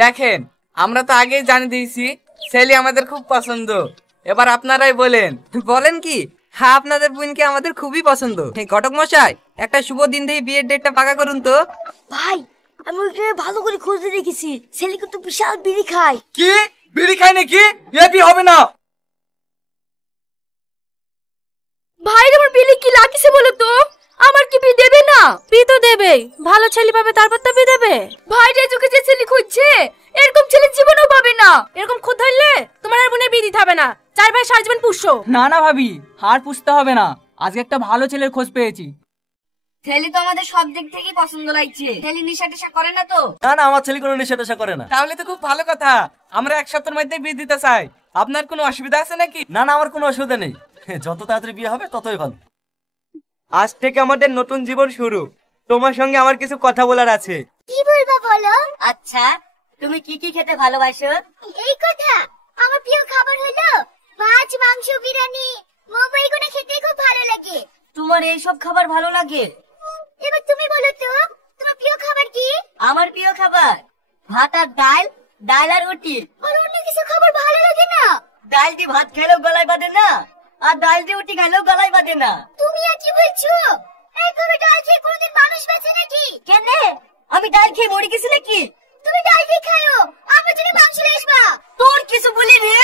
দেখেন, আমরা তো আগেই জানিয়ে দিয়েছি ছেলে আমাদের খুব পছন্দ। এবার আপনারাই বলেন। বলেন কি? হ্যাঁ, আপনাদের বোনকে আমাদের খুবই পছন্দ। ঘটক মশাই, একটা শুভ দিন থেকে বিয়ের ডেটটা পাকা করুন তো। ভাই, আমি ওইখানে ভালো করে খুঁজে রেখেছি, ছেলে কিন্তু বিশাল বিড়ি খায়। কি বিড়ি খায় নাকি? এ বিয়ে হবে না। ভাই, আমার বিলি কি লাগিছে বলো তো? আমার কি বিয়ে দেবে না? বিয়ে তো দেবেই, ভালো ছেলে পাবে তারপর তো বিয়ে দেবে। ভাই রে, যুগে যে ছেলে খুঁজছে এরকম ছেলে জীবনেও পাবে না। এরকম খোদ ধরলে তোমার আর বোনের বিয়ে দিতে হবে না। চার ভাই সারা জীবন পুষো। না না ভাবি, হার পুষতে হবে না, আজকে একটা ভালো ছেলের খোঁজ পেয়েছি। ছেলে তো আমাদের সব দিক থেকেই পছন্দ লাগছে। ছেলে নেশা টেশা করে না তো? না না, আমার ছেলে কোনো নেশা টেশা করে না। তাহলে তো খুব ভালো কথা। আমরা এক সপ্তাহের মধ্যে বিয়ে দিতে চাই। আপনার কোনো অসুবিধা আছে নাকি? না না, আমার কোনো অসুবিধা নেই। যত তাড়াতাড়ি বিয়ে হবে ততই ভালো। আজ থেকে আমাদের নতুন জীবন শুরু। তোমার সঙ্গে আমার কিছু কথা বলার আছে। কি বলবা বলো? আচ্ছা, তুমি কি কি খেতে ভালোবাসো? এই কথা, আমার প্রিয় খাবার হলো মাছ, মাংস, বিরিয়ানি, মোমো। এগুলো খেতে খুব ভালো লাগে। তোমার এই সব খাবার ভালো লাগে? এবার তুমি বলো তো, তোমার প্রিয় খাবার কি? আমার প্রিয় খাবার ভাত আর ডাল, ডাল আর রুটি। আর অন্য কিছু খাবার ভালো লাগে না? ডাল দিয়ে ভাত খেলেও গলায় বাঁধে না, আর ডাল দিয়ে রুটি খেলেও গলায় বাঁধে না। তুমি আর কি বলছো? এইভাবে ডাল খেয়ে কোনদিন মানুষ বাঁচে নাকি? কেন, আমি ডাল খেয়ে মরে গেছি নাকি? তুমি ডাল খেয়ে খাও, আমার জন্য মাংস নিয়ে আসবা। তোর কিছু বলি রে।